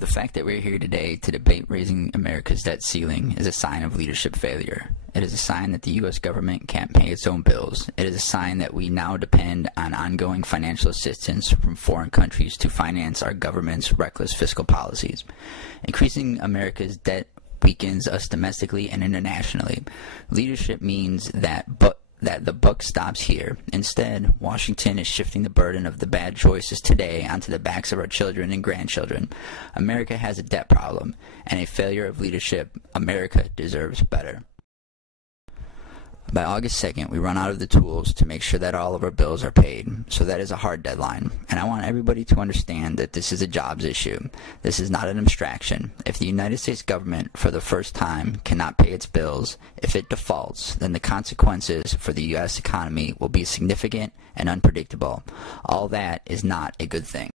the fact that we're here today to debate raising America's debt ceiling is a sign of leadership failure. It is a sign that the U.S. government can't pay its own bills. It is a sign that we now depend on ongoing financial assistance from foreign countries to finance our government's reckless fiscal policies. Increasing America's debt weakens us domestically and internationally. Leadership means that the buck stops here. Instead, Washington is shifting the burden of the bad choices today onto the backs of our children and grandchildren. America has a debt problem and a failure of leadership. America deserves better. By August 2nd, we run out of the tools to make sure that all of our bills are paid, so that is a hard deadline. And I want everybody to understand that this is a jobs issue. This is not an abstraction. If the United States government, for the first time, cannot pay its bills, if it defaults, then the consequences for the U.S. economy will be significant and unpredictable. All that is not a good thing.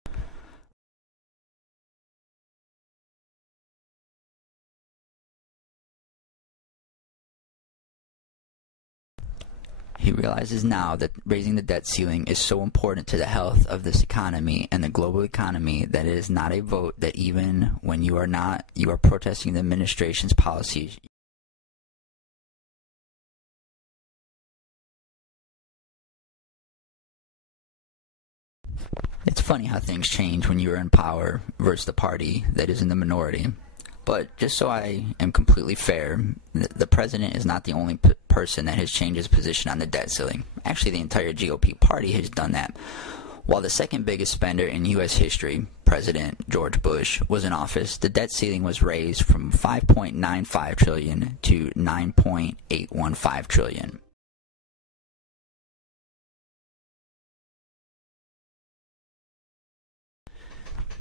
He realizes now that raising the debt ceiling is so important to the health of this economy and the global economy that it is not a vote that even when you are protesting the administration's policies. It's funny how things change when you are in power versus the party that is in the minority. But just so I am completely fair, the president is not the only person that has changed his position on the debt ceiling. Actually, the entire GOP party has done that. While the second biggest spender in U.S. history, President George Bush, was in office, the debt ceiling was raised from $5.95 trillion to $9.815 trillion.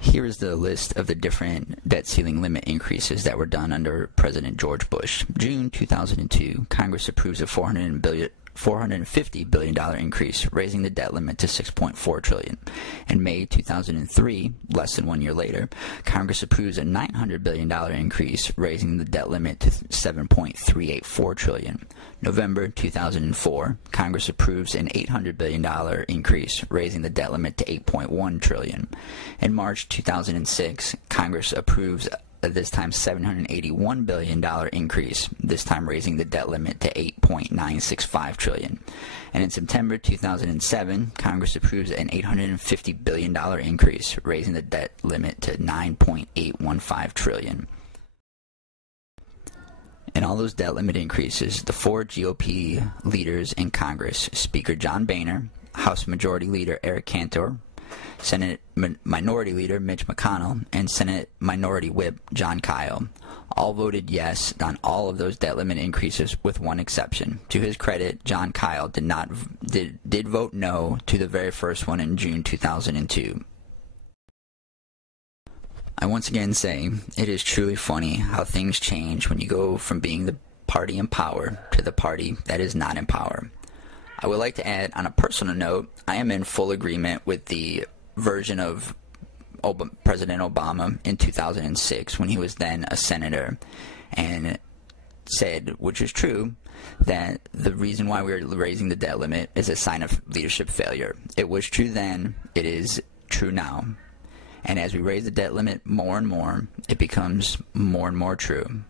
Here is the list of the different debt ceiling limit increases that were done under President George Bush. June 2002, Congress approves a $450 billion increase, raising the debt limit to $6.4 trillion. In May 2003, less than 1 year later, Congress approves a $900 billion increase, raising the debt limit to $7.384 trillion. November 2004, Congress approves an $800 billion increase, raising the debt limit to $8.1 trillion. In March 2006, Congress approves this time $781 billion increase, this time raising the debt limit to $8.965 trillion. And in September 2007, Congress approves an $850 billion increase, raising the debt limit to $9.815 trillion. In all those debt limit increases, the four GOP leaders in Congress, Speaker John Boehner, House Majority Leader Eric Cantor, Senate Minority Leader Mitch McConnell, and Senate Minority Whip John Kyle, all voted yes on all of those debt limit increases with one exception. To his credit, John Kyle did vote no to the very first one in June 2002. I once again say, it is truly funny how things change when you go from being the party in power to the party that is not in power. I would like to add, on a personal note, I am in full agreement with the version of President Obama in 2006 when he was then a senator and said, which is true, that the reason why we're raising the debt limit is a sign of leadership failure. It was true then, it is true now. And as we raise the debt limit more and more, it becomes more and more true.